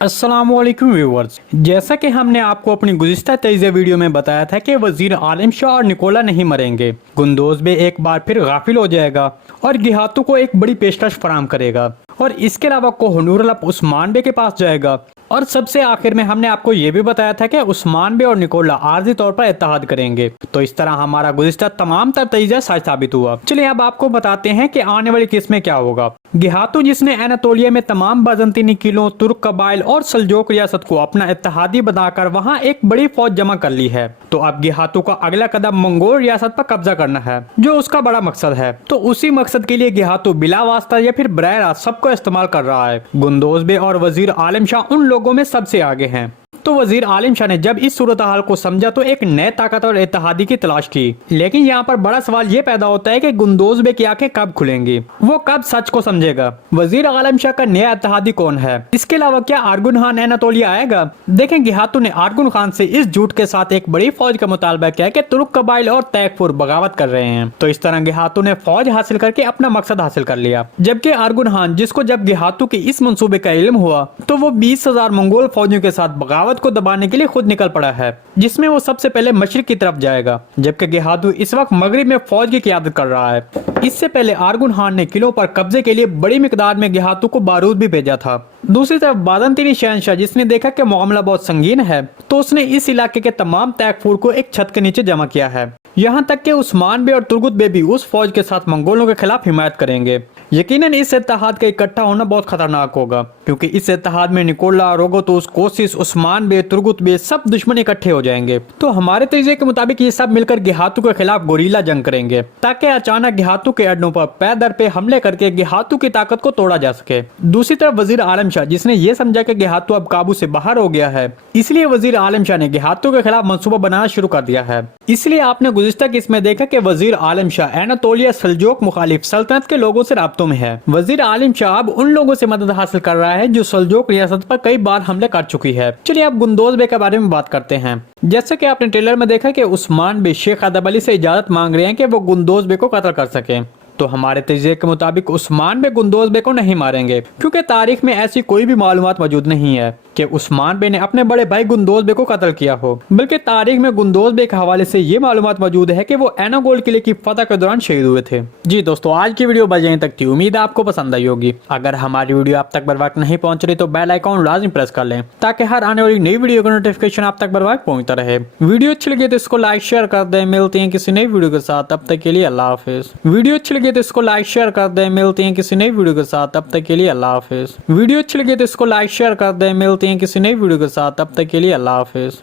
अस्सलामुअलैकुम व्यूवर्स, जैसा कि हमने आपको अपनी गुज़िश्ता तेज़े वीडियो में बताया था कि वज़ीर आलिम शाह और निकोला नहीं मरेंगे। गुंदोज़ बे एक बार फिर गाफिल हो जाएगा और गिहातू को एक बड़ी पेशकश फराम करेगा और इसके अलावा कोहिनूर अल उस्मान बे के पास जाएगा। और सबसे आखिर में हमने आपको ये भी बताया था कि उस्मान बे और निकोला आर्जी तौर पर इत्तेहाद करेंगे। तो इस तरह हमारा गुज़िश्ता तमाम तर तेज़ा सच साबित हुआ। चलिए अब आपको बताते हैं कि आने वाली किस्त में क्या होगा। गिहातू, जिसने एनातोलिया में तमाम बाज़ंतीनी किलों, तुर्क कबाइल और सल्जोक रियासत को अपना इत्तेहादी बनाकर वहां एक बड़ी फौज जमा कर ली है, तो अब गिहातू का अगला कदम मंगोल रियासत पर कब्जा करना है, जो उसका बड़ा मकसद है। तो उसी मकसद के लिए गिहातू बिला वास्ता या फिर बराह रास्त सबको इस्तेमाल कर रहा है। गुंदोज़ बे और वजीर आलिम शाह उन लोगों में सबसे आगे हैं। तो वजीर आलिम शाह ने जब इस सूरत हाल को समझा तो एक नए ताकतवर इत्तेहादी की तलाश की। लेकिन यहाँ पर बड़ा सवाल ये पैदा होता है कि गुंदोज़ बे की आंखें कब खुलेंगी, वो कब सच को समझेगा। वजीर आलिम शाह का नया इत्तेहादी कौन है? इसके अलावा क्या आर्गुन खान एनातोलिया आएगा? देखें, गिहातू ने आर्गुन खान से इस झूठ के साथ एक बड़ी फौज का मुतालबा किया कि तुर्क कबाइल और तैकफुर बगावत कर रहे हैं। तो इस तरह गिहातू ने फौज हासिल करके अपना मकसद हासिल कर लिया। जबकि आर्गुन खान, जिसको जब गिहातू के इस मंसूबे का इल्म हुआ तो वो 20,000 मंगोल फौजियों के साथ बगावत को दबाने के लिए खुद निकल पड़ा है, जिसमें वो सबसे पहले मशरिक की तरफ जाएगा, जबकि गिहातू इस वक्त मगरिब में फौज की क़ियादत कर रहा है। इससे पहले आर्गुन खान ने किलों पर कब्जे के लिए बड़ी मिकदार में गिहातू को बारूद भी भेजा था। दूसरी तरफ बाज़ंतीनी शहंशाह, जिसने देखा कि मामला बहुत संगीन है, तो उसने इस इलाके के तमाम तैकफूर को एक छत के नीचे जमा किया है। यहाँ तक कि उस्मान बे और तुर्गुत बे भी उस फौज के साथ मंगोलों के खिलाफ हिमायत करेंगे। यकीनन इस इत्तेहाद का इकट्ठा होना बहुत खतरनाक होगा, क्योंकि इस इत्तेहाद में निकोला, रोगोतुस, कोसिस, उस्मान बे, तुर्गुत बे सब दुश्मन इकट्ठे हो जाएंगे। तो हमारे तज़िये के मुताबिक ये सब मिलकर गिहातू के खिलाफ गोरीला जंग करेंगे, ताकि अचानक गिहातू के अड्डों पर पैदर पे हमले करके गिहातू की ताकत को तोड़ा जा सके। दूसरी तरफ वजीर आलिम शाह, जिसने ये समझा कि गिहातू अब काबू से बाहर हो गया है, इसलिए वजीर आलिम शाह ने गिहातू के खिलाफ मंसूबा बनाना शुरू कर दिया है। इसलिए आपने गुज़िश्ता किस्त में देखा कि वजीर आलिम शाह एनातोलिया सल्जोक मुखालिफ सल्तनत के लोगों से राब्तों में है। वजीर आलिम शाह अब उन लोगों से मदद हासिल कर रहा है जो सल्जोक रियासत पर कई बार हमले कर चुकी है। चलिए अब गुंदोज़ बे के बारे में बात करते हैं। जैसे कि आपने ट्रेलर में देखा कि उस्मान बे शेख अदब अली से इजाजत मांग रहे हैं कि वो गुंदोज़ बे को कत्ल कर सके। तो हमारे तज़िये के मुताबिक उस्मान बे गुंदोज़ बे को नहीं मारेंगे, क्योंकि तारीख में ऐसी कोई भी मालूमात मौजूद नहीं है कि उस्मान बे ने अपने बड़े भाई गुंदोज़ बे को कत्ल किया हो। बल्कि तारीख में गुंदोज़ बे के हवाले से ये मालूमात मौजूद है कि वो एनागोल किले की फतह के दौरान शहीद हुए थे। जी दोस्तों, आज की वीडियो बस यहीं तक थी। उम्मीद है आपको पसंद आई होगी। अगर हमारी वीडियो आप तक बर वक्त नहीं पहुंच रही तो बेल आइकॉन लाजमी प्रेस कर लें, ताकि हर आने वाली नई वीडियो का नोटिफिकेशन आप तक बर वक्त पहुंचता रहे। वीडियो अच्छी लगी तो इसको लाइक शेयर कर दें। मिलते हैं किसी नई वीडियो के साथ, तब तक के लिए अल्लाह हाफिज। वीडियो अच्छी लगी तो इसको लाइक शेयर कर दें। मिलते हैं किसी नई वीडियो के साथ, तब तक के लिए अल्लाह हाफिज। वीडियो अच्छी लगी तो इसको लाइक शेयर कर दें। मिलते हैं किसी नई वीडियो के साथ, तब तक के लिए अल्लाह हाफिज।